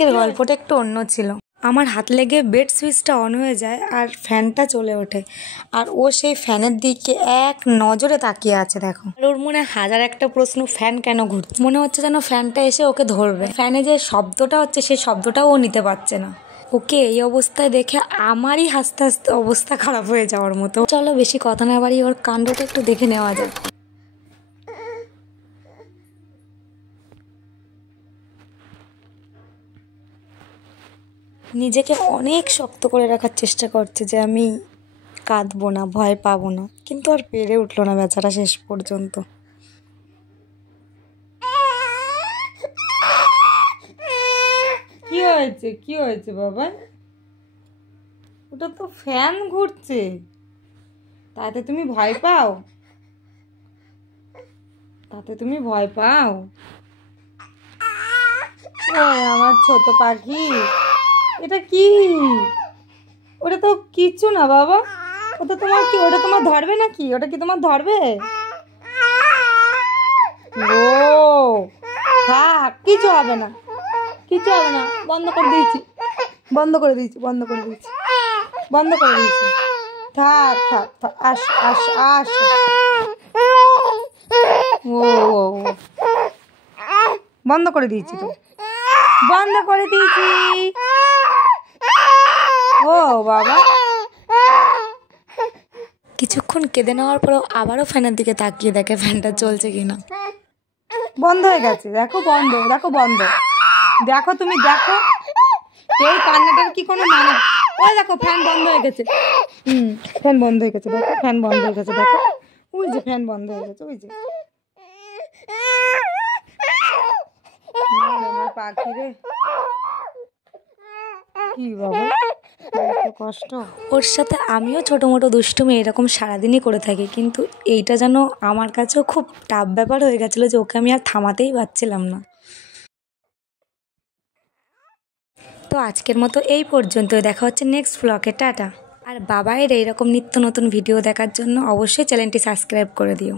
আজকের গল্পটা একটু অন্য ছিল। আমার হাত লেগে বেড সুইচটা অন হয়ে যায় আর ফ্যানটা চলে ওঠে, আর ও সেই ফ্যানের দিকে এক নজরে তাকিয়ে আছে। দেখো, আর ওর মনে হাজার একটা প্রশ্ন, ফ্যান কেন ঘুরছে। মনে হচ্ছে যেন ফ্যানটা এসে ওকে ধরবে। ফ্যানে যে শব্দটা হচ্ছে সেই শব্দটাও ও নিতে পারছে না। ওকে এই অবস্থায় দেখে আমারই হাসতে হাসতে অবস্থা খারাপ হয়ে যাওয়ার মতো। চলো বেশি কথা না বাড়ি, ওর কাণ্ডটা একটু দেখে নেওয়া যাক। নিজেকে অনেক শক্ত করে রাখার চেষ্টা করছে যে আমি কাঁদবো না, ভয় পাবো না, কিন্তু আর পেরে উঠলো না বেচারা শেষ পর্যন্ত। কি হয়েছে, কি হয়েছে বাবা? ওটা তো ফ্যান ঘুরছে, তাতে তুমি ভয় পাও? তাতে তুমি ভয় পাও? ও আমার ছোট পাখি, এটা কি? ওটা তো কিচ্ছু না বাবা। ওটা তোমার কি, ওটা তোমার ধরবে নাকি? ওটা কি তোমার ধরবে? ও থাক, কিছু হবে না, কিছু হবে না। বন্ধ করে দিয়েছি, বন্ধ করে দিয়েছি, বন্ধ করে দিয়েছি, বন্ধ করে দিয়েছি। থাক থাক থাক, আস আস আস। ও বন্ধ করে দিয়েছি তো, বন্ধ করে দিয়েছি। ও বাবা, কিছুক্ষণ কেঁদে নেওয়ার পরেও আবারও ফ্যানের দিকে তাকিয়ে দেখে ফ্যানটা চলছে কিনা। বন্ধ হয়ে গেছে, দেখো বন্ধ, দেখো বন্ধ, দেখো তুমি দেখো। এই কান্নাটার কি কোনো মানে? ওই দেখো ফ্যান বন্ধ হয়ে গেছে। ফ্যান বন্ধ হয়ে গেছে, দেখো ফ্যান বন্ধ হয়ে গেছে, দেখো ওই যে ফ্যান বন্ধ হয়ে গেছে, ওই যে। আমার পাখি রে, কি বাবা কষ্ট। ওর সাথে আমিও ছোটো মোটো দুষ্টুমি এরকম সারাদিনই করে থাকি, কিন্তু এইটা যেন আমার কাছেও খুব টাফ ব্যাপার হয়ে গেছিলো যে ওকে আমি আর থামাতেই পারছিলাম না। তো আজকের মতো এই পর্যন্তই, দেখা হচ্ছে নেক্সট ব্লগে। টাটা। আর বাবাইয়ের এইরকম নিত্য নতুন ভিডিও দেখার জন্য অবশ্যই চ্যানেলটি সাবস্ক্রাইব করে দিও।